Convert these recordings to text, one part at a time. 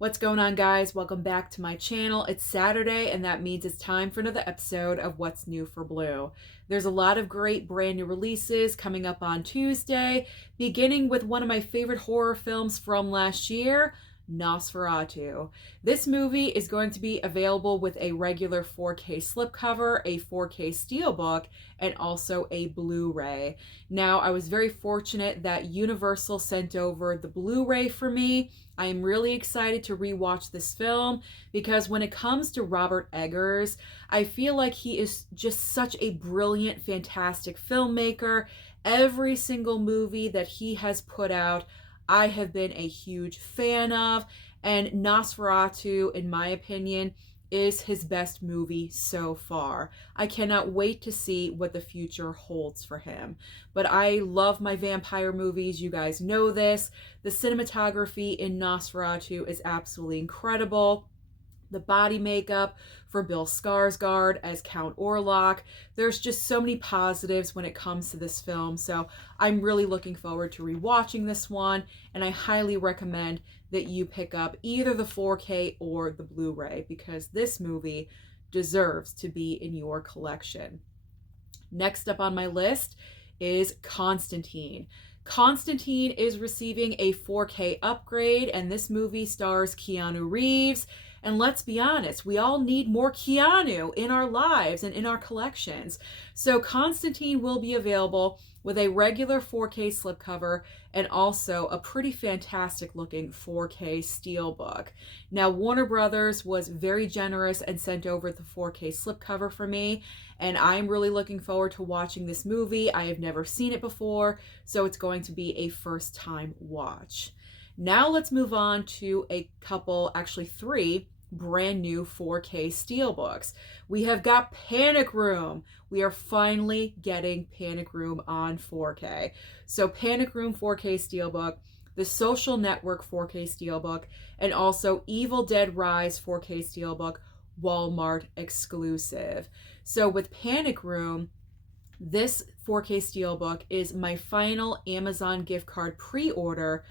What's going on, guys? Welcome back to my channel. It's Saturday, and that means it's time for another episode of What's New for Blue. There's a lot of great brand new releases coming up on Tuesday, beginning with one of my favorite horror films from last year, Nosferatu. This movie is going to be available with a regular 4K slipcover, a 4K steelbook, and also a Blu-ray. Now, I was very fortunate that Universal sent over the Blu-ray for me. I am really excited to rewatch this film because when it comes to Robert Eggers, I feel like he is just such a brilliant, fantastic filmmaker. Every single movie that he has put out, I have been a huge fan of, and Nosferatu, in my opinion, is his best movie so far. I cannot wait to see what the future holds for him. But I love my vampire movies. You guys know this. The cinematography in Nosferatu is absolutely incredible. The body makeup for Bill Skarsgård as Count Orlok. There's just so many positives when it comes to this film, so I'm really looking forward to rewatching this one, and I highly recommend that you pick up either the 4K or the Blu-ray because this movie deserves to be in your collection. Next up on my list is Constantine. Constantine is receiving a 4K upgrade, and this movie stars Keanu Reeves. And let's be honest, we all need more Keanu in our lives and in our collections. So Constantine will be available with a regular 4K slipcover and also a pretty fantastic looking 4K steelbook. Now, Warner Brothers was very generous and sent over the 4K slipcover for me, and I'm really looking forward to watching this movie. I have never seen it before, so it's going to be a first time watch. Now let's move on to a couple, actually three, brand new 4K steelbooks. We have got Panic Room. We are finally getting Panic Room on 4K. So Panic Room 4K steelbook, The Social Network 4K steelbook, and also Evil Dead Rise 4K steelbook, Walmart exclusive. So with Panic Room, this 4K steelbook is my final Amazon gift card pre-order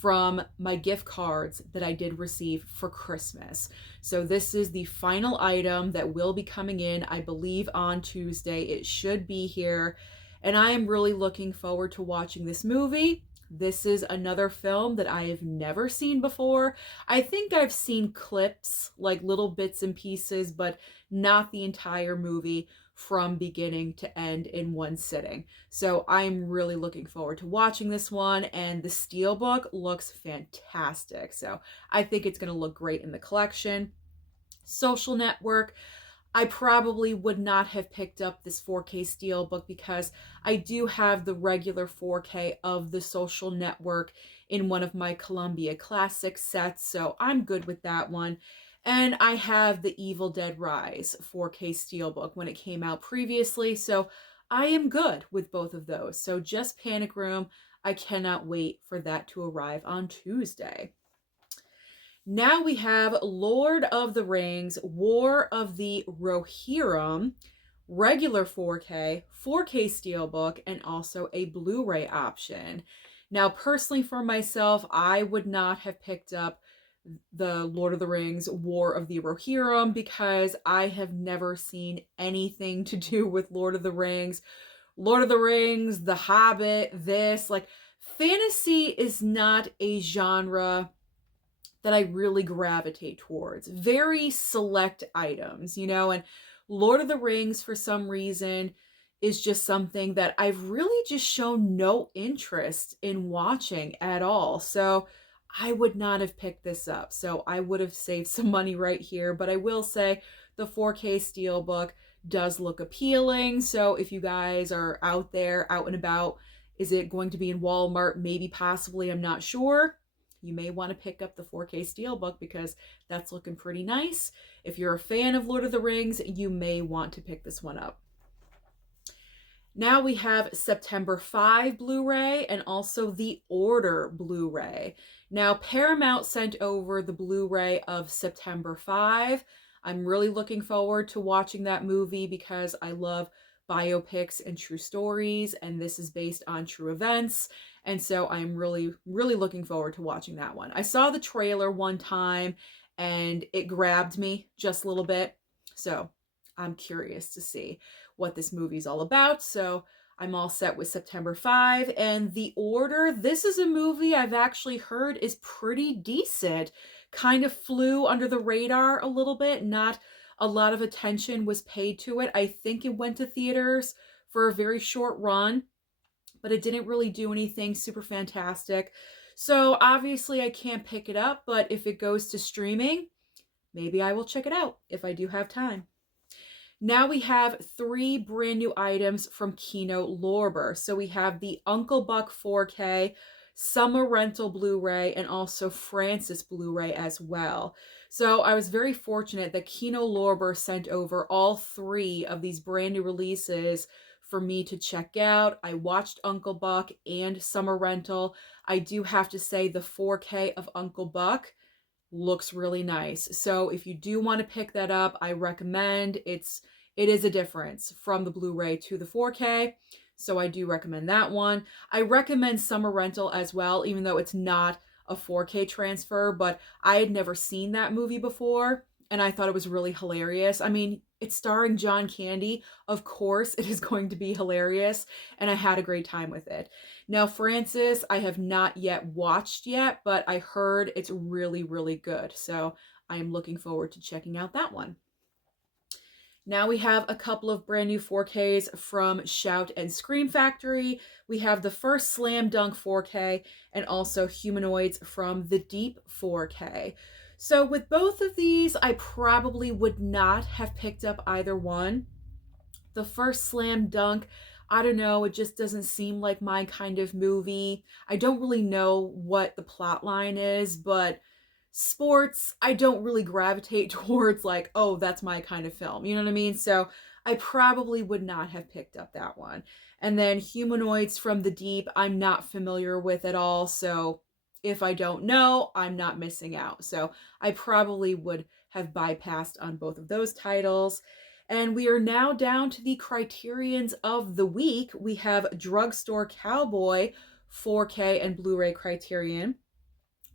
from my gift cards that I did receive for Christmas. So this is the final item that will be coming in, I believe, on Tuesday. It should be here, and I am really looking forward to watching this movie. This is another film that I have never seen before. I think I've seen clips, like little bits and pieces, but not the entire movie from beginning to end in one sitting. So I'm really looking forward to watching this one, and the steelbook looks fantastic. So I think it's going to look great in the collection. Social Network, I probably would not have picked up this 4K steelbook because I do have the regular 4K of the Social Network in one of my Columbia Classic sets, so I'm good with that one. And I have the Evil Dead Rise 4K steelbook when it came out previously, so I am good with both of those. So just Panic Room, I cannot wait for that to arrive on Tuesday. Now we have Lord of the Rings, War of the Rohirrim, regular 4K, 4K steelbook, and also a Blu-ray option. Now, personally for myself, I would not have picked up the Lord of the Rings, War of the Rohirrim, because I have never seen anything to do with Lord of the Rings. Lord of the Rings, The Hobbit, fantasy is not a genre that I really gravitate towards. Very select items, and Lord of the Rings, for some reason, is just something that I've really just shown no interest in watching at all. So I would not have picked this up. So I would have saved some money right here. But I will say the 4K steelbook does look appealing. So if you guys are out there, out and about, is it going to be in Walmart? Maybe, possibly, I'm not sure. You may want to pick up the 4K steelbook because that's looking pretty nice. If you're a fan of Lord of the Rings, you may want to pick this one up. Now we have September 5 Blu-ray and also the Order Blu-ray. Now Paramount sent over the Blu-ray of September 5. I'm really looking forward to watching that movie because I love biopics and true stories, and this is based on true events. And so I'm really, really looking forward to watching that one. I saw the trailer one time and it grabbed me just a little bit. So I'm curious to see what this movie's all about. So I'm all set with September 5. And The Order, this is a movie I've actually heard is pretty decent. Kind of flew under the radar a little bit. Not a lot of attention was paid to it. I think it went to theaters for a very short run, but it didn't really do anything super fantastic. So obviously I can't pick it up, but if it goes to streaming, maybe I will check it out if I do have time. Now we have 3 brand new items from Kino Lorber. So we have the Uncle Buck 4K, Summer Rental Blu-ray, and also Francis Blu-ray as well. So I was very fortunate that Kino Lorber sent over all 3 of these brand new releases for me to check out. I watched Uncle Buck and Summer Rental. I do have to say the 4K of Uncle Buck looks really nice. So if you do want to pick that up, I recommend. It is a difference from the Blu-ray to the 4K. So I do recommend that one. I recommend Summer Rental as well, even though it's not a 4K transfer, but I had never seen that movie before and I thought it was really hilarious. I mean, it's starring John Candy. Of course, it is going to be hilarious, and I had a great time with it. Now, Francis, I have not yet watched yet, but I heard it's really, really good. So I am looking forward to checking out that one. Now we have a couple of brand new 4Ks from Shout and Scream Factory. We have the first Slam Dunk 4K and also Humanoids from the Deep 4K. So with both of these, I probably would not have picked up either one. The first Slam Dunk, I don't know, it just doesn't seem like my kind of movie. I don't really know what the plot line is, but sports, I don't really gravitate towards like, oh, that's my kind of film. You know what I mean? So I probably would not have picked up that one. And then Humanoids from the Deep, I'm not familiar with at all. So if I don't know, I'm not missing out. So I probably would have bypassed on both of those titles. And we are now down to the Criterions of the week. We have Drugstore Cowboy 4K and Blu-ray Criterion,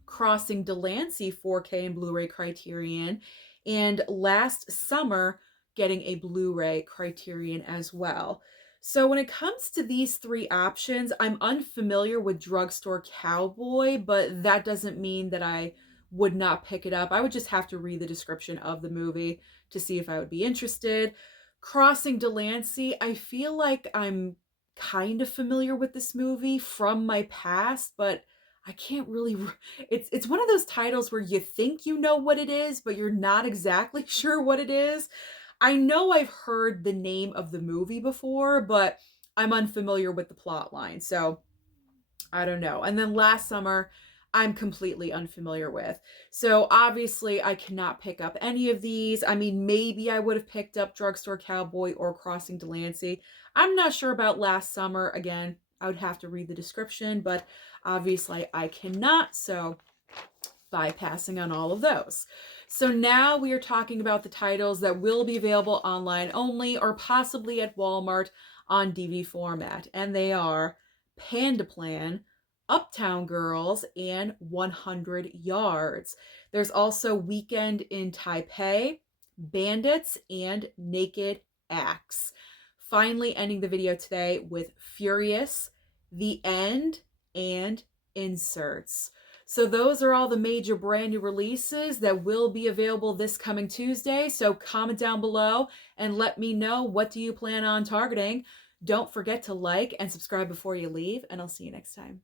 Crossing Delancy 4K and Blu-ray Criterion, and last summer getting a Blu-ray Criterion as well. So when it comes to these 3 options, I'm unfamiliar with Drugstore Cowboy, but that doesn't mean that I would not pick it up. I would just have to read the description of the movie to see if I would be interested. Crossing Delancey, I feel like I'm kind of familiar with this movie from my past, but I can't really, it's one of those titles where you think you know what it is, but you're not exactly sure what it is. I know I've heard the name of the movie before, but I'm unfamiliar with the plot line, so I don't know. And then last summer, I'm completely unfamiliar with. So obviously I cannot pick up any of these. I mean, maybe I would have picked up Drugstore Cowboy or Crossing Delancey. I'm not sure about last summer. Again, I would have to read the description, but obviously I cannot, so bypassing on all of those. So now we are talking about the titles that will be available online only or possibly at Walmart on DVD format, and they are Panda Plan, Uptown Girls, and 100 Yards. There's also Weekend in Taipei, Bandits, and Naked Acts. Finally ending the video today with Furious, The End, and Inserts. So those are all the major brand new releases that will be available this coming Tuesday. So comment down below and let me know, what do you plan on targeting? Don't forget to like and subscribe before you leave, and I'll see you next time.